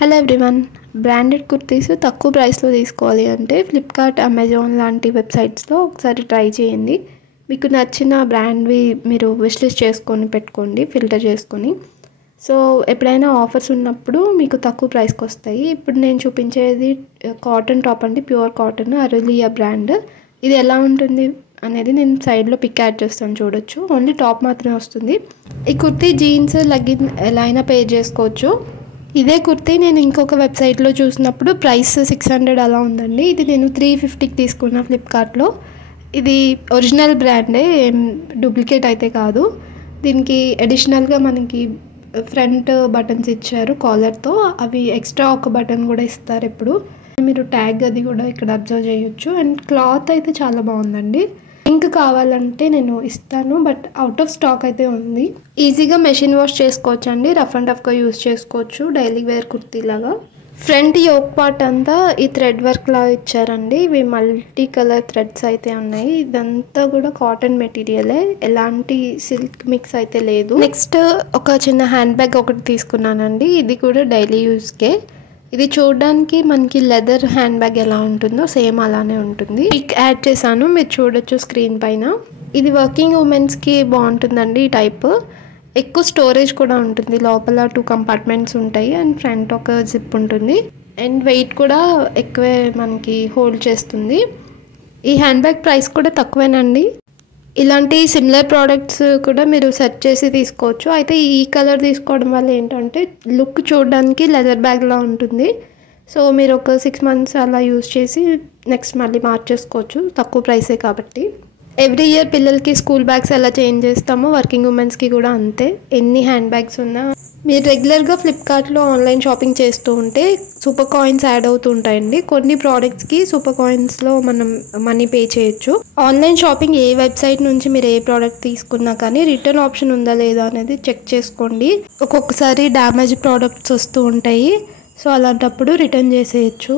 Hello everyone, branded kurtis తక్కువ ప్రైస్లో తీసుకోవాలి అంటే ఫ్లిప్కార్ట్, అమెజాన్ లాంటి వెబ్సైట్స్లో ఒకసారి ట్రై చేయండి. మీకు నచ్చిన బ్రాండ్వి మీరు విష్ లిస్ట్ చేసుకొని పెట్టుకోండి, ఫిల్టర్ చేసుకొని. సో ఎప్పుడైనా ఆఫర్స్ ఉన్నప్పుడు మీకు తక్కువ ప్రైస్కి వస్తాయి. ఇప్పుడు నేను చూపించేది కాటన్ టాప్ అండి, ప్యూర్ కాటన్, అరులియా బ్రాండ్. ఇది ఎలా ఉంటుంది అనేది నేను సైడ్లో పిక్ యాడ్ చేస్తాను, చూడొచ్చు. ఓన్లీ టాప్ మాత్రమే వస్తుంది. ఈ కుర్తీ జీన్స్, లెగ్గిన్ ఎలా అయినా పేర్ చేసుకోవచ్చు. ఇదే కుర్తీ నేను ఇంకొక వెబ్సైట్లో చూసినప్పుడు ప్రైస్ 600 అలా ఉందండి. ఇది నేను 350కి తీసుకున్నా ఫ్లిప్కార్ట్లో. ఇది ఒరిజినల్ బ్రాండే, డూప్లికేట్ అయితే కాదు. దీనికి అడిషనల్గా మనకి ఫ్రంట్ బటన్స్ ఇచ్చారు కాలర్తో. అవి ఎక్స్ట్రా ఒక బటన్ కూడా ఇస్తారు ఎప్పుడు. మీరు ట్యాగ్ అది కూడా ఇక్కడ అబ్జర్వ్ చేయొచ్చు. అండ్ క్లాత్ అయితే చాలా బాగుందండి. లింక్ కావాలంటే నేను ఇస్తాను, బట్ అవుట్ ఆఫ్ స్టాక్ అయితే ఉంది. ఈజీగా మెషిన్ వాష్ చేసుకోవచ్చు అండి, రఫ్ అండ్ టఫ్గా యూజ్ చేసుకోవచ్చు డైలీ వేర్ కుర్తీ లాగా. ఫ్రంట్ యోక్ పార్ట్ అంతా ఈ థ్రెడ్ వర్క్ లాగా ఇచ్చారండి. ఇవి మల్టీ కలర్ థ్రెడ్స్ అయితే ఉన్నాయి. ఇదంతా కూడా కాటన్ మెటీరియలే, ఎలాంటి సిల్క్ మిక్స్ అయితే లేదు. నెక్స్ట్ ఒక చిన్న హ్యాండ్ బ్యాగ్ ఒకటి తీసుకున్నానండి. ఇది కూడా డైలీ యూస్కే. ఇది చూడడానికి మనకి లెదర్ హ్యాండ్ బ్యాగ్ ఎలా ఉంటుందో సేమ్ అలానే ఉంటుంది. పిక్ యాడ్ చేశాను, మీరు చూడొచ్చు స్క్రీన్ పైన. ఇది వర్కింగ్ ఉమెన్స్కి బాగుంటుందండి ఈ టైప్. ఎక్కువ స్టోరేజ్ కూడా ఉంటుంది. లోపల 2 కంపార్ట్మెంట్స్ ఉంటాయి అండ్ ఫ్రంట్ ఒక జిప్ ఉంటుంది. అండ్ వెయిట్ కూడా ఎక్కువే మనకి హోల్డ్ చేస్తుంది. ఈ హ్యాండ్ బ్యాగ్ ప్రైస్ కూడా తక్కువేనండి. ఇలాంటి సిమిలర్ ప్రోడక్ట్స్ కూడా మీరు సెర్చ్ చేసి తీసుకోవచ్చు. అయితే ఈ కలర్ తీసుకోవడం వల్ల ఏంటంటే లుక్ చూడడానికి లెదర్ బ్యాగ్లా ఉంటుంది. సో మీరు ఒక 6 months అలా యూజ్ చేసి నెక్స్ట్ మళ్ళీ మార్చేసుకోవచ్చు, తక్కువ ప్రైసే కాబట్టి. ఎవ్రీ ఇయర్ పిల్లలకి స్కూల్ బ్యాగ్స్ ఎలా చేంజ్ చేస్తామో వర్కింగ్ ఉమెన్స్కి కూడా అంతే. ఎన్ని హ్యాండ్ బ్యాగ్స్ ఉన్నా మీరు రెగ్యులర్గా ఫ్లిప్కార్ట్లో ఆన్లైన్ షాపింగ్ చేస్తూ ఉంటే సూపర్ కాయిన్స్ యాడ్ అవుతూ ఉంటాయండి. కొన్ని ప్రోడక్ట్స్కి సూపర్ కాయిన్స్లో మనం మనీ పే చేయొచ్చు. ఆన్లైన్ షాపింగ్ ఏ వెబ్సైట్ నుంచి మీరు ఏ ప్రోడక్ట్ తీసుకున్నా కానీ రిటర్న్ ఆప్షన్ ఉందా లేదా అనేది చెక్ చేసుకోండి. ఒక్కొక్కసారి డ్యామేజ్ ప్రోడక్ట్స్ వస్తూ ఉంటాయి. సో అలాంటప్పుడు రిటర్న్ చేసేయచ్చు.